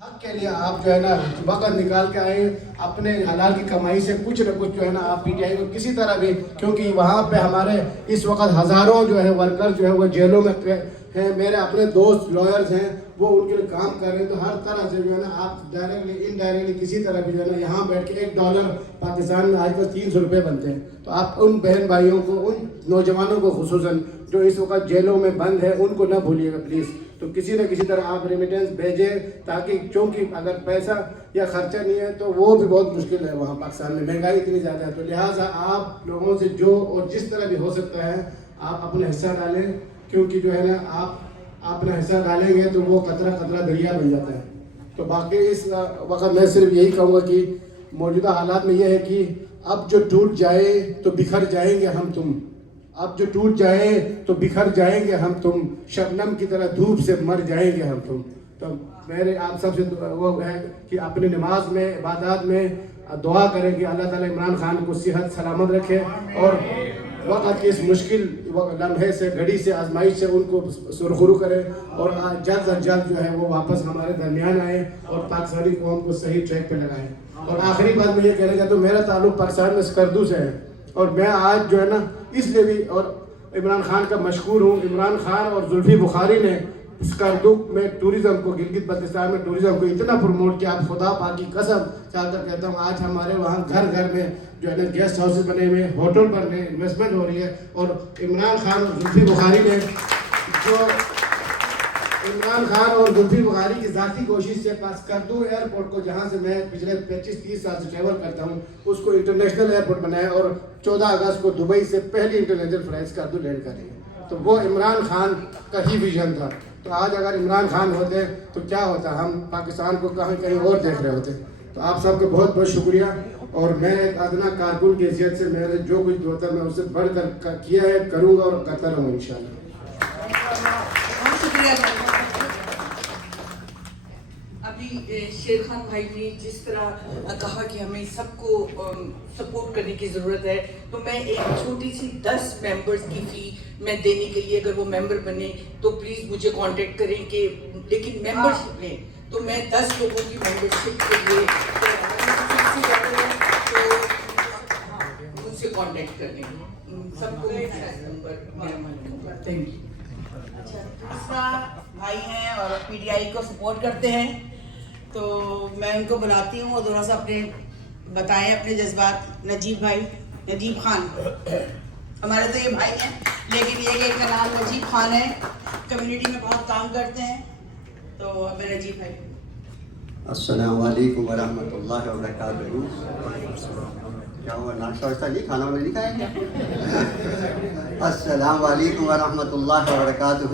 حق کے لیے آپ جو ہے نا وقت نکال کے آئے اپنے حلال کی کمائی سے کچھ نہ کچھ جو ہے نا آپ پی ٹی آئی کو کسی طرح بھی، کیونکہ وہاں پہ ہمارے اس وقت ہزاروں جو ہے ورکر جو ہے وہ جیلوں میں ہیں، میرے اپنے دوست لائرز ہیں وہ ان کے لیے کام کر رہے ہیں، تو ہر طرح سے جو ہے نا آپ ڈائریکٹلی انڈائریکٹلی کسی طرح بھی جو ہے نا یہاں بیٹھ کے $1 پاکستان میں آج کل 300 روپے بنتے ہیں، تو آپ ان بہن بھائیوں کو، ان نوجوانوں کو خصوصاً جو اس وقت جیلوں میں بند ہے ان کو نہ بھولیے گا پلیز، تو کسی نہ کسی طرح آپ ریمیٹنس بھیجیں، تاکہ چونکہ اگر پیسہ یا خرچہ نہیں ہے تو وہ بھی بہت مشکل ہے وہاں پاکستان میں، مہنگائی اتنی زیادہ ہے، تو لہٰذا آپ لوگوں سے جو اور جس طرح بھی ہو سکتا ہے آپ اپنا حصہ ڈالیں، کیونکہ جو ہے نا آپ اپنا حصہ ڈالیں گے تو وہ قطرہ قطرہ دریا بن جاتا ہے۔ تو باقی اس وقت میں صرف یہی کہوں گا کہ موجودہ حالات میں یہ ہے کہ اب جو ٹوٹ جائے تو بکھر جائیں گے ہم تم، اب جو ٹوٹ جائے تو بکھر جائیں گے ہم تم، شبنم کی طرح دھوپ سے مر جائیں گے ہم تم۔ تو میرے آپ سب سے وہ ہے کہ اپنی نماز میں، عبادات میں دعا کریں کہ اللہ تعالیٰ عمران خان کو صحت سلامت رکھے، اور وقت کی اس مشکل لمحے سے، گھڑی سے، آزمائش سے ان کو سرخرو کرے، اور جلد از جلد جو ہے وہ واپس ہمارے درمیان آئے اور پاکستانی قوم کو صحیح ٹریک پہ لگائیں۔ اور آخری بات میں یہ کہنا چاہتا ہوں، میرا تعلق پاکستان میں سکردو سے ہے، اور میں آج جو ہے نا اس لیے بھی اور عمران خان کا مشکور ہوں، عمران خان اور زلفی بخاری نے سکردو میں ٹوریزم کو، گلگت بلتستان میں ٹوریزم کو اتنا پروموٹ کیا، خدا پاک کی قسم چاہ کر کہتا ہوں، آج ہمارے وہاں گھر گھر میں جو ہے نا گیسٹ ہاؤسز بنے ہوئے، ہوٹل بنے، انویسٹمنٹ ہو رہی ہے، اور عمران خان اور زلفی بخاری نے جو عمران خان اور زلفی بخاری کی ذاتی کوشش سے سکردو ایئرپورٹ کو، جہاں سے میں پچھلے 25-30 سال سے ٹریول کرتا ہوں، اس کو انٹرنیشنل ایئرپورٹ بنایا، اور 14 اگست کو دبئی سے پہلی انٹرنیشنل فلائٹ سکردو لینڈ کر رہی ہے، تو وہ عمران خان کا ہی ویژن تھا۔ تو آج اگر عمران خان ہوتے تو کیا ہوتا، ہم پاکستان کو کہیں اور دیکھ رہے ہوتے۔ تو آپ سب کا بہت بہت شکریہ، اور میں ایک ادنا کارکن کی حیثیت سے میرے جو کچھ ہوتا ہے میں اس سے بڑھ کر کیا ہے، کروں گا اور کرتا رہوں گا انشاءاللہ۔ بہت شکریہ۔ ابھی شیر خان بھائی نے جس طرح کہا کہ ہمیں سب کو سپورٹ کرنے کی ضرورت ہے، تو میں ایک چھوٹی سی 10 ممبرز کی فی میں دینے کے لیے، اگر وہ ممبر بنے تو پلیز مجھے کانٹیکٹ کریں، کہ لیکن ممبرشپ میں تو میں 10 لوگوں کی ممبرشپ کے لیے ان سے کانٹیکٹ کر لیں گے، سب کو نمبر۔ Thank you. اچھا، دوسرا بھائی ہیں اور پی ٹی آئی کو سپورٹ کرتے ہیں، تو میں ان کو بلاتی ہوں اور تھوڑا سا اپنے بتائیں اپنے جذبات۔ نجیب بھائی، نجیب خان، ہمارے تو یہ بھائی ہیں لیکن یہ کہ ان کا نام نجیب خان ہے، کمیونٹی میں بہت کام کرتے ہیں، تو اب نجیب بھائی۔ السلام علیکم ورحمۃ اللہ وبرکاتہ۔ کیا ہوا، ناشتہ واشتہ نہیں، کھانا وانا نہیں کھایا کیا؟ السلام علیکم ورحمۃ اللہ وبرکاتہ۔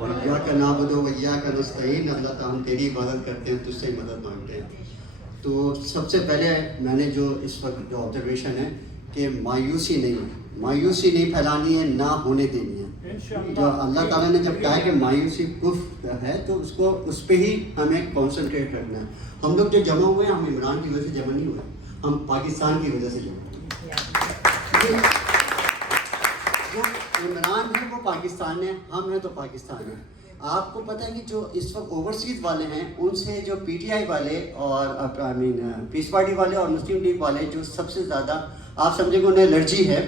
وَإِيَّاكَ نَعْبُدُ وَإِيَّاكَ نَسْتَعِينُ، اللہ تعالیٰ ہم تیری عبادت کرتے ہیں، تجھ سے مدد مانگتے ہیں۔ تو سب سے پہلے میں نے جو اس وقت جو آبزرویشن ہے کہ مایوسی نہیں پھیلانی ہے، نہ ہونے دینی ہے۔ جو اللہ تعالیٰ نے جب کہا کہ مایوسی کفر ہے تو اس پہ ہی ہمیں کانسنٹریٹ رکھنا ہے۔ ہم لوگ جو جمع ہوئے ہیں، ہم عمران کی وجہ سے جمع نہیں ہوئے، ہم پاکستان کی وجہ سے جمع ہوئے۔ جو عمران ہے وہ پاکستان ہے، ہم ہیں تو پاکستان ہے۔ آپ کو پتہ ہے کہ جو اس وقت اوورسیز والے ہیں، ان سے جو پی ٹی آئی والے اور پیس پارٹی والے اور مسلم لیگ والے جو سب سے زیادہ آپ سمجھیں کہ انہیں الرجی ہے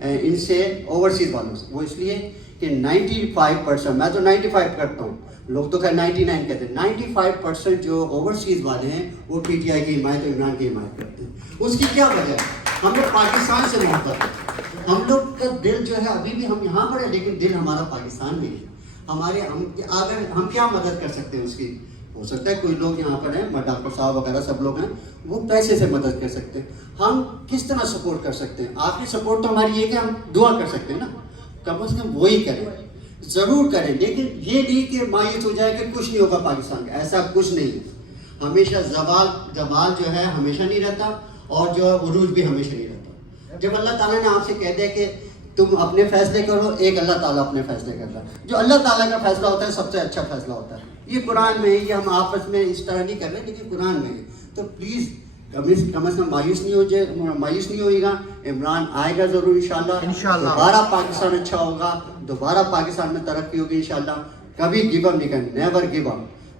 ان سے اوورسیز والوں سے، وہ اس لیے کہ 95%، میں تو 95 کرتا ہوں، لوگ تو خیر 99 کہتے ہیں، 95% جو اوورسیز والے ہیں وہ پی ٹی آئی کی حمایت، عمران کی حمایت کرتے ہیں۔ اس کی کیا وجہ ہے؟ ہم لوگ پاکستان سے محبت ہے، ہم لوگ کا دل جو ہے ابھی بھی ہم یہاں پر ہے لیکن دل ہمارا پاکستان میں ہے۔ اگر ہم کیا مدد کر سکتے ہیں اس کی؟ ہو سکتا ہے کوئی لوگ یہاں پر ہیں، ڈاکٹر صاحب وغیرہ سب لوگ ہیں، وہ پیسے سے مدد کر سکتے ہیں۔ ہم کس طرح سپورٹ کر سکتے ہیں؟ آپ کی سپورٹ تو ہماری یہ کہ ہم دعا کر سکتے ہیں نا، کم از کم وہی کریں، ضرور کریں، لیکن یہ نہیں کہ مایوس ہو جائے کہ کچھ نہیں ہوگا پاکستان کا، ایسا کچھ نہیں ہے۔ ہمیشہ زوال جو ہے ہمیشہ نہیں رہتا، اور جو عروج بھی ہمیشہ نہیں رہتا۔ جب اللہ تعالیٰ نے آپ سے کہہ دیا کہ تم اپنے فیصلے کرو، ایک اللہ تعالیٰ اپنے فیصلے کرتا ہے، جو اللہ تعالیٰ کا فیصلہ ہوتا ہے سب سے اچھا فیصلہ ہوتا ہے۔ یہ قرآن میں ہے، یہ ہم آپس میں اس طرح نہیں کر رہے لیکن قرآن میں ہے۔ تو پلیز کم از کم مایوس نہیں ہوئے گا، عمران آئے گا ضرور انشاءاللہ، دوبارہ پاکستان اچھا ہوگا، دوبارہ پاکستان میں ترقی ہوگی انشاءاللہ۔ کبھی گیو اپ نہیں کرنا، never give up.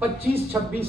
25-26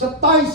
27,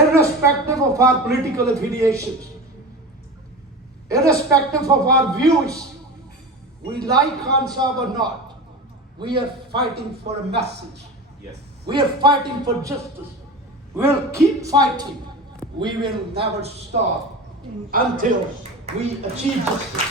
irrespective of our political affiliations, irrespective of our views, we like Khan Sahib or not, we are fighting for a message. Yes. We are fighting for justice. We will keep fighting. We will never stop until we achieve justice.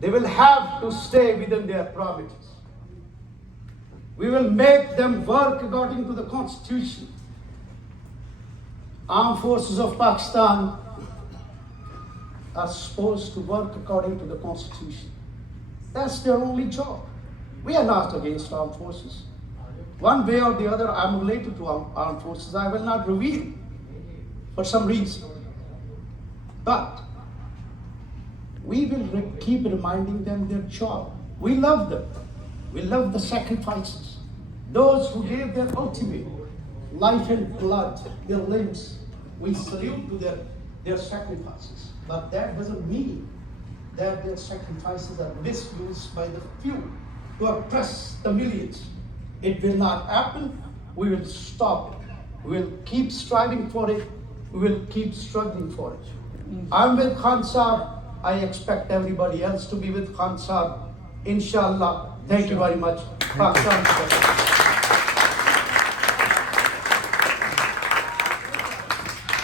They will have to stay within their promises. We will make them work according to the Constitution. Armed Forces of Pakistan are supposed to work according to the Constitution. That's their only job. We are not against armed forces. One way or the other, I'm related to armed forces. I will not reveal for some reason. But we will keep reminding them their job. We love them. We love the sacrifices. Those who gave their ultimate life and blood, their limbs, we salute to their sacrifices. But that doesn't mean that their sacrifices are misused by the few. to oppress the millions. It will not happen. We will stop it. We will keep striving for it. We will keep struggling for it. I'm with Khan Saab. I expect everybody else to be with Khan Saab. Inshallah. Thank you very much. Pakistan.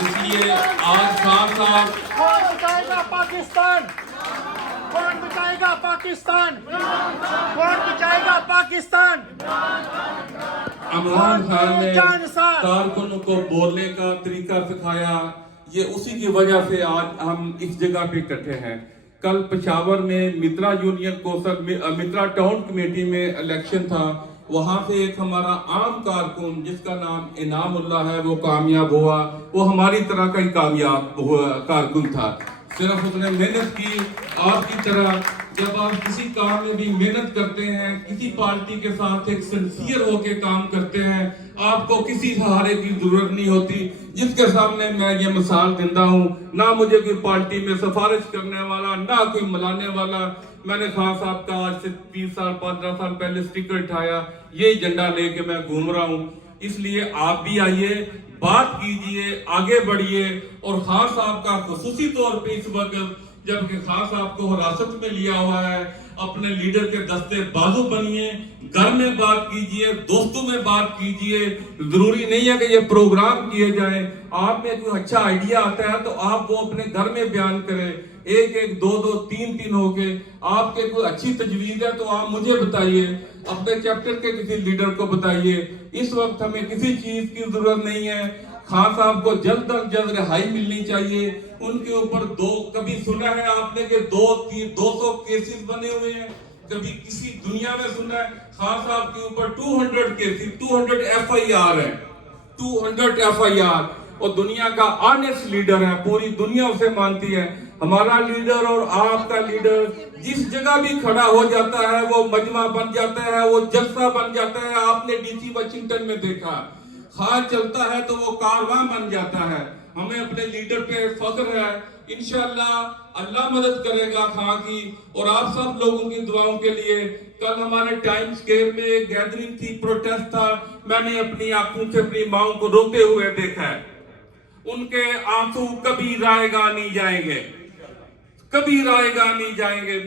اس لیے آج خان صاحب کون بچائے گا پاکستان؟ کون بچائے گا پاکستان؟ کون بچائے گا پاکستان؟ عمران خان نے جان سار کارکنوں کو بولنے کا طریقہ سکھایا. یہ اسی کی وجہ سے آج ہم اس جگہ پہ اکٹھے ہیں. کل پشاور میں مترا یونین کوسل مترا ٹاؤن کمیٹی میں الیکشن تھا. وہاں سے ایک ہمارا عام کارکن جس کا نام انعام اللہ ہے وہ کامیاب ہوا. وہ ہماری طرح کا ہی کامیاب کارکن تھا. صرف اس نے محنت کی. آپ کی طرح جب آپ کسی کام میں بھی محنت کرتے ہیں, کسی پارٹی کے ساتھ ایک سنسیئر ہو کے کام کرتے ہیں, آپ کو کسی سہارے کی ضرورت نہیں ہوتی. جس کے سامنے میں یہ مثال دیتا ہوں, نہ مجھے کوئی پارٹی میں سفارش کرنے والا, نہ کوئی ملانے والا. میں نے خان صاحب کا آج سے 30 سال 15 سال پہلے سٹیکر اٹھایا, یہ جھنڈا لے کے میں گھوم رہا ہوں. اس لیے آپ بھی آئیے, بات کیجئے, آگے بڑھیے. اور خان صاحب کا خصوصی طور پہ اس وقت جبکہ خان صاحب کو حراست میں لیا ہوا ہے, اپنے لیڈر کے دستے بازو بنیے, گھر میں بات کیجئے, دوستوں میں بات کیجئے. ضروری نہیں ہے کہ یہ پروگرام کیے جائیں. آپ میں کوئی اچھا آئیڈیا آتا ہے تو آپ وہ اپنے گھر میں بیان کریں, ایک ایک دو دو تین تین ہو کے. آپ کے کوئی اچھی تجویز ہے تو آپ مجھے بتائیے, اپنے چیپٹر کے کسی لیڈر کو بتائیے. اس وقت ہمیں کسی چیز کی ضرورت نہیں ہے. خان صاحب کو جلد از جلد رہائی ملنی چاہیے. ان کے اوپر کبھی سنا ہے آپ نے کہ 200 کیسز بنے ہوئے ہیں؟ کبھی کسی دنیا میں سنا ہے؟ خان صاحب کے اوپر 200 کیسز, 200 FIR ہیں, 200 FIR. اور دنیا کا آنیسٹ لیڈر ہے, پوری دنیا اسے مانتی ہے. ہمارا لیڈر اور آپ کا لیڈر جس جگہ بھی کھڑا ہو جاتا ہے وہ مجمع بن جاتا ہے, وہ جلسہ بن جاتا ہے. آپ نے DC واشنگٹن میں دیکھا, خان چلتا ہے تو وہ کارواں بن جاتا ہے. ہمیں اپنے لیڈر پہ فخر ہے. انشاءاللہ اللہ مدد کرے گا خان کی, اور آپ سب لوگوں کی دعاؤں کے لیے. کل ہمارے ٹائم سکوئر میں ایک گیدرنگ تھی, پروٹیسٹ تھا. میں نے اپنی آنکھوں سے اپنی ماؤں کو روتے ہوئے دیکھا ہے. ان کے آنسو کبھی رائے گاہ نہیں جائیں گے, کبھی رائے گاہ نہیں جائیں گے.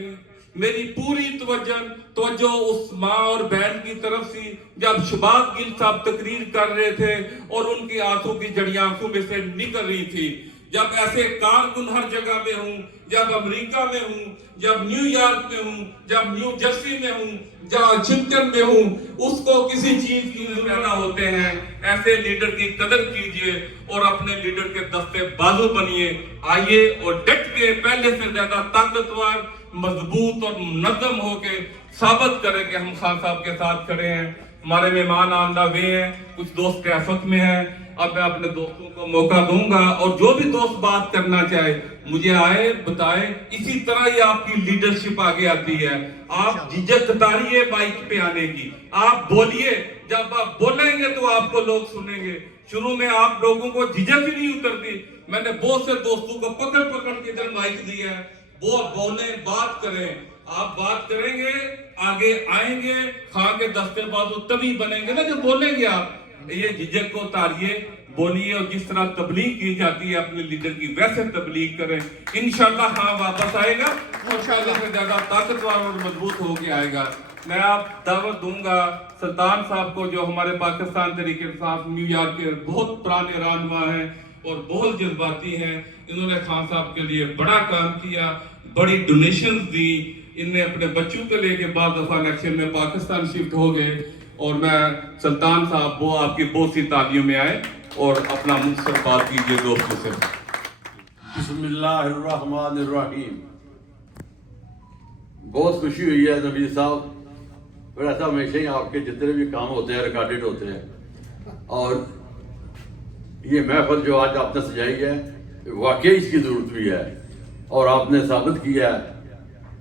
میری پوری توجہ اس ماں اور بہن کی طرف سے جب شباب گل صاحب تقریر کر رہے تھے اور ان کی آنسوں کی جڑیاں آنکھوں میں سے نکل رہی تھی. جب ایسے کارکن ہر جگہ میں ہوں, جب امریکہ میں ہوں, جب نیو یارک میں ہوں, جب نیو جرسی میں ہوں, جب واشنگٹن میں ہوں, اس کو کسی چیز کی پیدا ہوتے ہیں. ایسے لیڈر کی قدر کیجئے اور اپنے لیڈر کے دستے بازو بنیے. آئیے اور ڈٹ کے پہلے سے زیادہ طاقتور, مضبوط اور منظم ہو کے ثابت کریں کہ ہم خان صاحب کے ساتھ کھڑے ہیں. ہمارے مہمان آمدہ ہوئے ہیں, کچھ دوست ٹریفک میں ہیں. اب میں اپنے دوستوں کو موقع دوں گا, اور جو بھی دوست بات کرنا چاہے مجھے آئے بتائے. اسی طرح ہی آپ کی لیڈرشپ آگے آتی ہے. آپ جھجک اتاریے مائک پہ آنے کی, آپ بولیے. جب آپ بولیں گے تو آپ کو لوگ سنیں گے. شروع میں آپ لوگوں کو جھجک ہی نہیں اترتی. میں نے بہت سے دوستوں کو پکڑ کے ادھر مائک دیا ہے, وہ بولیں, بات کریں. آپ بات کریں گے, آگے آئیں گے, خان کے دستے بازو تبھی بنیں گے نا جو بولیں گے آپ. یہ جھجک کو اتاریے, بولیے, اور جس طرح تبلیغ کی جاتی ہے اپنے لیڈر کی ویسے تبلیغ کریں. انشاءاللہ خان واپس آئے گا, انشاءاللہ سے زیادہ طاقتور اور مضبوط ہو کے آئے گا. میں آپ دعوت دوں گا سلطان صاحب کو, جو ہمارے پاکستان تحریک انصاف نیو یارک کے بہت پرانے رہنما ہیں اور بہت جذباتی ہیں. انہوں نے خان صاحب کے لیے بڑا کام کیا, بڑی ڈونیشنز دی. ان نے اپنے بچوں کے لے کے بعض دفعہ الیکشن میں پاکستان شفٹ ہو گئے. اور میں سلطان صاحب وہ آپ کی بہت سی تعلیوں میں آئے اور اپنا مختصر بات کیجیے دوستوں سے. بسم اللہ الرحمن الرحیم. بہت خوشی ہوئی ہے نبی صاحب, اور ایسا ہمیشہ ہی آپ کے جتنے بھی کام ہوتے ہیں ریکارڈڈ ہوتے ہیں. اور یہ محفل جو آج آپ نے سجائی ہے واقعی اس کی ضرورت بھی ہے, اور آپ نے ثابت کیا ہے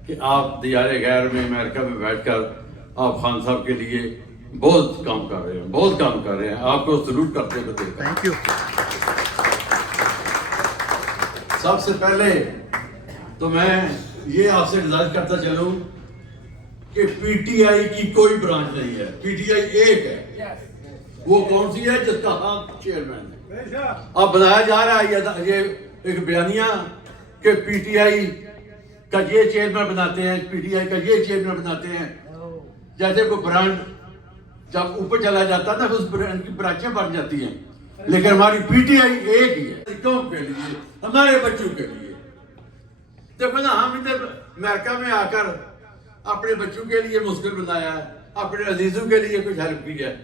کہ آپ دیار غیر میں امریکہ میں بیٹھ کر آپ خان صاحب کے لیے بہت کام کر رہے ہیں, بہت کام کر رہے ہیں. آپ کو سلوٹ کرتے ہوئے دیکھا. Thank you. سب سے پہلے تو میں یہ آپ سے گزارش کرتا چلوں کہ پی ٹی آئی کی کوئی برانچ نہیں ہے, پی ٹی آئی ایک ہے. وہ کون سی ہے جس کا آپ چیئرمین ہے. اب بنایا جا رہا ہے یہ ایک بیانیہ کہ پی ٹی آئی کا یہ چیئرمین بناتے ہیں, پی ٹی آئی کا یہ چیئرمین بناتے ہیں. جیسے کوئی برانڈ جب اوپر چلا جاتا ہے نا اس برانڈ کی برانچیں بن جاتی ہیں. لیکن ہماری PTI ایک ہی ہے، قوم کے لیے، ہمارے بچوں کے لیے. دیکھو نا، ہم ادھر امریکہ میں آ کر اپنے بچوں کے لیے مشکل بنایا ہے، اپنے عزیزوں کے لیے کچھ ہیلپ کی ہے،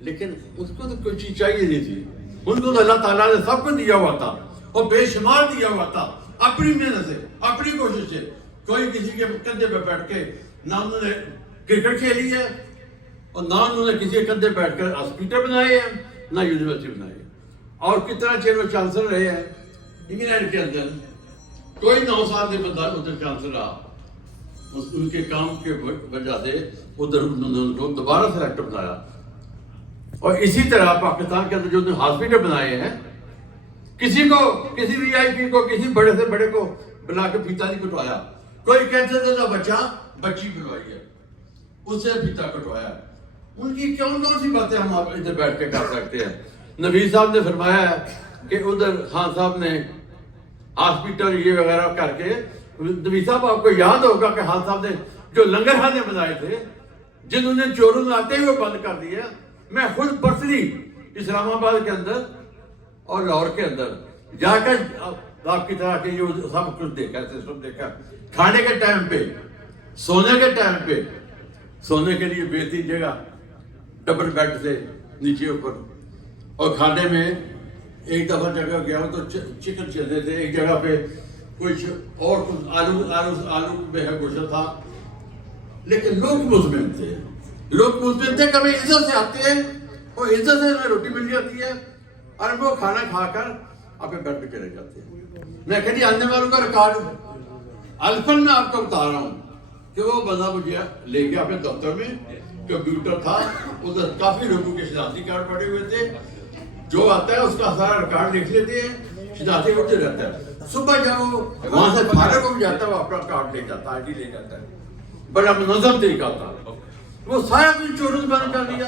لیکن اس کو تو کوئی چیز چاہیے نہیں تھی. ان کو تو اللہ تعالیٰ نے سب کو دیا ہوا تھا اور بے شمار دیا ہوا تھا، اپنی محنت سے، اپنی کوشش سے. کوئی کسی کے کندھے پہ بیٹھ کے نہ انہوں نے کرکٹ کھیلی ہے اور نہ انہوں نے کسی کے کندھے بیٹھ کر ہاسپٹل بنائے ہیں، نہ یونیورسٹی بنائی ہے. اور کتنا چیر وہ چانسلر رہے ہیں انگلینڈ کے اندر. کوئی 9 سال کے بندہ ادھر چانسلر رہا، ان کے کام کے وجہ سے ادھر انہوں نے ان کو دوبارہ سلیکٹ بنایا. اور اسی طرح پاکستان کے اندر جو ہاسپٹل بنائے ہیں، کسی کو، کسی VIP کو، کسی بڑے سے بڑے کو بلا کے پھیتا نہیں کٹوایا. کوئی کینسر زدہ بچہ بچی کٹوائی ہے، اس سے پھیتا کٹوایا ہے. ان کی کون سی باتیں ہم آپ ادھر بیٹھ کے کر سکتے ہیں؟ نبی صاحب نے فرمایا ہے کہ ادھر خان صاحب نے ہاسپٹل یہ وغیرہ کر کے، نبی صاحب آپ کو یاد ہوگا کہ خان صاحب نے جو لنگر خانے بنائے تھے، جنہوں نے چوروں نے آتے ہوئے بند کر دیا. میں خود پرسنلی اسلام آباد کے اندر اور لاہور کے اندر جا کر آپ کی طرح کے یہ سب کچھ دیکھا، سسٹم دیکھا. کھانے کے ٹائم پہ، سونے کے ٹائم پہ، سونے کے لیے بہترین جگہ، ڈبل بیڈ سے نیچے اوپر. اور کھانے میں ایک دفعہ جگہ گیا ہوں تو چکن چلتے تھے، ایک جگہ پہ کچھ اور کچھ آلو میں ہے گوشت تھا، لیکن لوگ مطمئن تھے. لوگ مطمئن تھے، کبھی عزت سے آتے ہیں اور عزت سے ہمیں روٹی مل جاتی ہے اور وہ کھانا کھا کر اپنے بیڈ پہ چلے جاتے ہیں. میں کہتی آنے والوں کا ریکارڈ الفن میں آپ کو بتا رہا ہوں کہ وہ بندہ مجھے لے گیا اپنے دفتر میں، کمپیوٹر تھا، ادھر کافی لوگوں کے شناختی کارڈ پڑے ہوئے تھے. جو آتا ہے اس کا سارا ریکارڈ لکھ لیتے ہیں، شناختی ہوتے رہتا ہے. صبح جب وہ وہاں سے فارغ ہو جاتا ہے، وہ اپنا کارڈ لے جاتا ہے، ID لے جاتا ہے. بڑا منظم طریقہ تھا. وہ سارا کچھ چوروں بند کر دیا.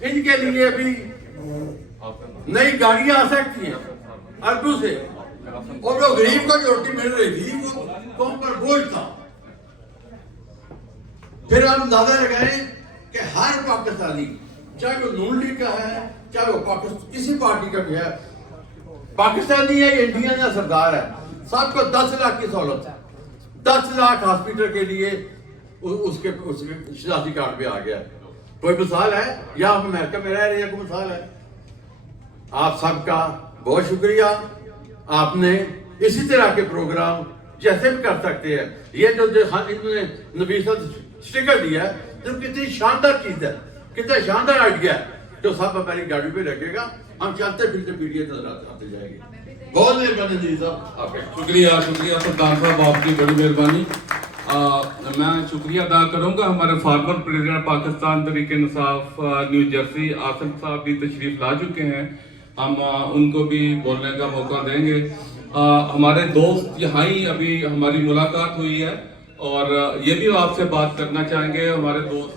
ان کے لیے بھی نئی گاڑیاں آ سکتی ہیں اردو سے، اور وہ غریب کو جو روٹی مل رہی تھی وہ قوم پر بوجھ تھا. پھر ہم اندازہ لگائیں کہ ہر پاکستانی، چاہے وہ نون لیگ کا ہے، چاہے وہ کسی پارٹی کا بھی ہے، پاکستانی ہے یا انڈین یا سردار ہے، سب کو 10 لاکھ کی سہولت ہے. 10 لاکھ ہاسپٹل کے لیے اس کے شناختی کارڈ پہ آ گیا. کوئی مثال ہے؟ یا آپ امریکہ میں رہ رہے ہیں، کوئی مثال ہے؟ آپ سب کا بہت شکریہ. آپ نے اسی طرح کے پروگرام جیسے بھی کر سکتے ہیں. یہ جو انہوں نے نبی صاحب اسٹیکر دیا ہے، تو کتنی شاندار چیز ہے، کتنا شاندار آئیڈیا ہے، جو سب ہماری گاڑی پہ لگے گا. ہم چلتے پھرتے PTI نظر آتے جائیں گے. بہت مہربانی نبی صاحب آپ کا. شکریہ سلطان صاحب، آپ کی بڑی مہربانی. میں شکریہ ادا کروں گا ہمارے farmer president Pakistan Tehreek Insaf new Jersey Asif صاحب بھی تشریف لا چکے ہیں. ہم ان کو بھی بولنے کا موقع دیں گے. ہمارے دوست یہاں ہی ابھی ہماری ملاقات ہوئی ہے اور یہ بھی آپ سے بات کرنا چاہیں گے. ہمارے دوست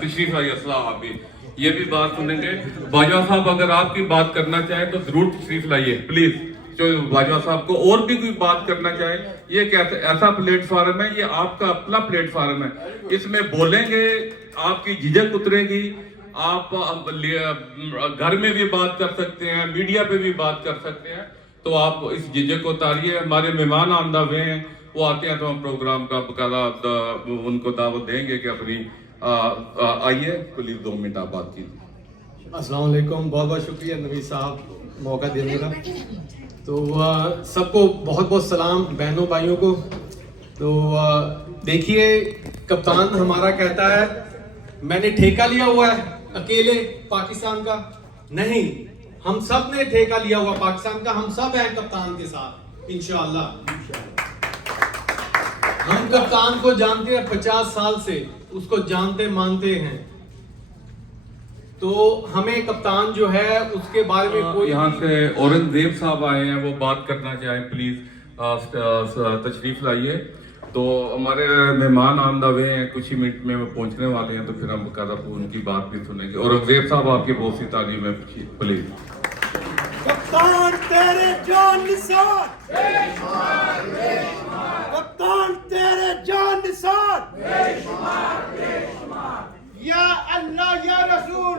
تشریف لائیے صاحب بھی یہ بھی بات سنیں گے. باجوہ صاحب اگر آپ کی بات کرنا چاہیں تو ضرور تشریف لائیے پلیز. جو باجوہ صاحب کو اور بھی کوئی بات کرنا چاہے، یہ ایسا پلیٹ فارم ہے، یہ آپ کا اپنا پلیٹ فارم ہے. اس میں بولیں گے، آپ کی جھجک اترے گی. آپ گھر میں بھی بات کر سکتے ہیں، میڈیا پہ بھی بات کر سکتے ہیں. تو آپ اس جھجک کو اتاریے. ہمارے مہمان آمدہ ہوئے ہیں، وہ آتے ہیں تو ہم پروگرام کا باقاعدہ ان کو دعوت دیں گے کہ اپنی آئیے پلیز 2 منٹ آپ بات کیجیے. السلام علیکم. بہت بہت شکریہ نبی صاحب موقع دینے کا. تو سب کو بہت بہت سلام بہنوں بھائیوں کو. تو دیکھیے، کپتان ہمارا کہتا ہے میں نے ٹھیکہ لیا ہوا ہے اکیلے پاکستان کا. نہیں، ہم سب نے ٹھیکہ لیا ہوا پاکستان کا. ہم سب ہیں کپتان کے ساتھ انشاءاللہ. ہم کپتان کو جانتے ہیں 50 سال سے، اس کو جانتے مانتے ہیں. تو ہمیں کپتان جو ہے اس کے بارے میں کوئی یہاں سے اورنگزیب صاحب آئے ہیں، وہ بات کرنا چاہیں پلیز تشریف لائیے. تو ہمارے مہمان آمدہ ہوئے ہیں، کچھ ہی منٹ میں وہ پہنچنے والے ہیں، تو پھر ہم باقاعدہ ان کی بات بھی سنیں گے. اورنگزیب صاحب آپ کی بہت سی تعلیم ہے پلیز. کپتان تیرے جان نثار، کپتان تیرے جان نثار، یا اللہ یا رسول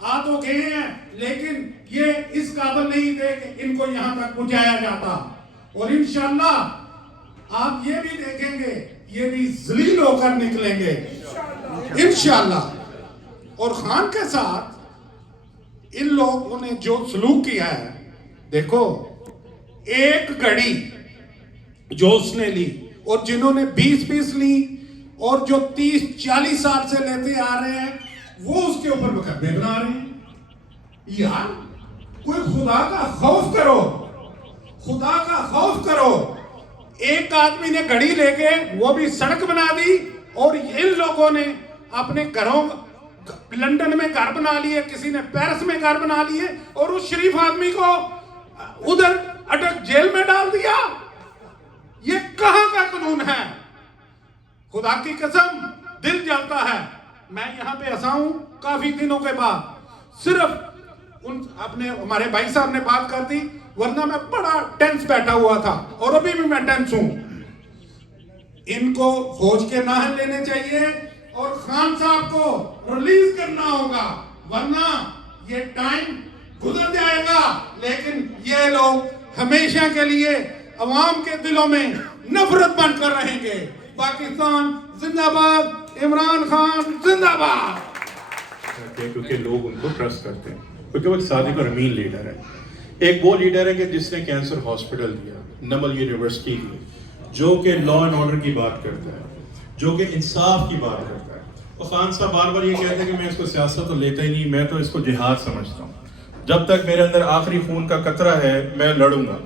آ تو گئے ہیں لیکن یہ اس قابل نہیں تھے کہ ان کو یہاں تک پہنچایا جاتا. اور انشاءاللہ آپ یہ بھی دیکھیں گے یہ بھی ذلیل ہو کر نکلیں گے انشاءاللہ. اور خان کے ساتھ ان لوگوں نے جو سلوک کیا ہے, دیکھو ایک گھڑی جو اس نے لی اور جنہوں نے 20 لی اور جو 30-40 سال سے لیتے آ رہے ہیں وہ اس کے اوپر مقدمے بنا رہے ہیں. یار کوئی خدا کا خوف کرو, خدا کا خوف کرو. ایک آدمی نے گھڑی لے کے وہ بھی سڑک بنا دی اور ان لوگوں نے اپنے گھروں, لندن میں گھر بنا لیے, کسی نے پیرس میں گھر بنا لیے اور اس شریف آدمی کو ادھر اٹک جیل میں ڈال دیا. یہ کہاں کا قانون ہے؟ خدا کی قسم دل جلتا ہے. میں یہاں پہ ہنسا ہوں کافی دنوں کے بعد, صرف اپنے ہمارے بھائی صاحب نے بات کر دی, ورنہ میں بڑا ٹینس بیٹھا ہوا تھا اور ابھی بھی میں ٹینس ہوں. ان کو فوج کے ناحل لینے چاہیے اور خان صاحب کو ریلیز کرنا ہوگا, ورنہ یہ ٹائم گزر جائے گا لیکن یہ لوگ ہمیشہ کے لیے عوام کے دلوں میں نفرت بن کر رہیں گے. پاکستان زندہ باد, عمران خان زندہ باد. کیونکہ لوگ ان کو ٹرسٹ کرتے ہیں, کیونکہ وہ ایک صادق اور امین لیڈر ہے. ایک وہ لیڈر ہے کہ جس نے کینسر ہاسپٹل دیا, نمل یونیورسٹی کی, جو کہ لا اینڈ آرڈر کی بات کرتا ہے, جو کہ انصاف کی بات کرتا ہے. اور خان صاحب بار بار یہ کہتے ہیں کہ میں اس کو سیاست تو لیتا ہی نہیں, میں تو اس کو جہاد سمجھتا ہوں. جب تک میرے اندر آخری خون کا قطرہ ہے میں لڑوں گا.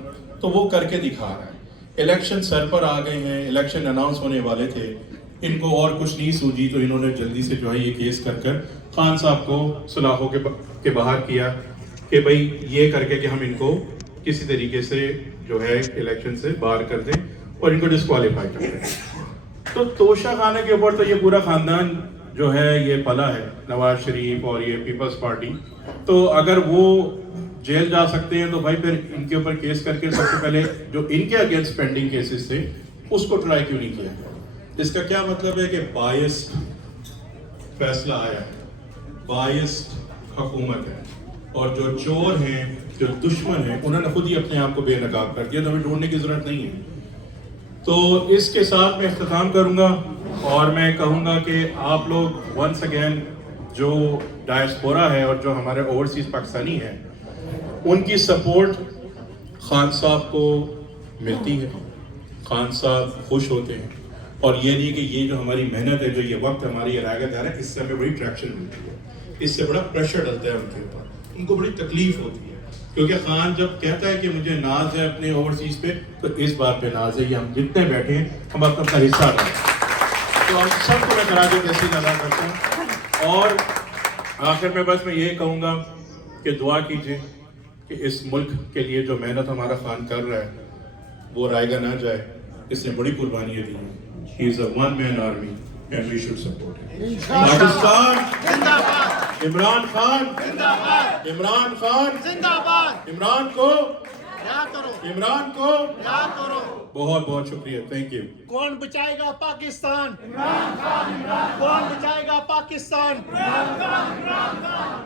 تو وہ کر کے دکھا رہا ہے. الیکشن سر پر آ گئے ہیں, الیکشن اناؤنس ہونے والے تھے, ان کو اور کچھ نہیں سوجی تو انہوں نے جلدی سے جو ہے یہ کیس کر خان صاحب کو سلاخوں کے باہر کیا کہ بھئی یہ کر کے کہ ہم ان کو کسی طریقے سے جو ہے الیکشن سے باہر کر دیں اور ان کو ڈسکوالیفائی کر دیں. تو توشہ خانہ کے اوپر تو یہ پورا خاندان جو ہے یہ پلا ہے, نواز شریف اور یہ پیپلز پارٹی. تو اگر وہ جیل جا سکتے ہیں تو بھائی پھر ان کے اوپر کیس کر کے سب سے پہلے جو ان کے اگینسٹ پینڈنگ کیسز تھے اس کو ٹرائی کیوں نہیں کیا گیا. اس کا کیا مطلب ہے کہ بائسڈ فیصلہ آیا ہے, بائسڈ حکومت ہے, اور جو چور ہیں, جو دشمن ہیں, انہوں نے خود ہی اپنے آپ کو بے نقاب کر دیا. تو ہمیں ڈھونڈنے کی ضرورت نہیں ہے. تو اس کے ساتھ میں اختتام کروں گا اور میں کہوں گا کہ آپ لوگ ونس اگین جو ڈائسپورا ہے اور جو ہمارے اوورسیز پاکستانی ہیں ان کی سپورٹ خان صاحب کو ملتی ہے. خان صاحب خوش ہوتے ہیں اور یہ نہیں کہ یہ جو ہماری محنت ہے, جو یہ وقت ہماری علاقہ ہے, اس سے ہمیں بڑی ٹریکشن ملتی ہے, اس سے بڑا پریشر ڈلتا ہے ان کے اوپر, ان کو بڑی تکلیف ہوتی ہے. کیونکہ خان جب کہتا ہے کہ مجھے ناز ہے اپنے اوورسیز پہ تو اس بات پہ ناز ہے. یہ ہم جتنے بیٹھے ہیں ہم اپنا حصہ لیں. تو ہم سب کو میں خراج تحسین ادا کرتا ہوں. اور آخر میں بس میں یہ کہوں گا کہ دعا کیجیے کہ اس ملک کے لیے جو محنت ہمارا خان کر رہا ہے وہ رائے گا نہ جائے. اس نے بڑی قربانیاں دی ہیں. He is a one-man army and we should support him. Pakistan زندہ باد, عمران خان زندہ باد, عمران خان زندہ باد, عمران کو یاد کرو, عمران کو یاد کرو. بہت بہت شکریہ. Thank you. کون بچائے گا پاکستان؟ عمران خان. کون بچائے گا پاکستان؟ عمران خان.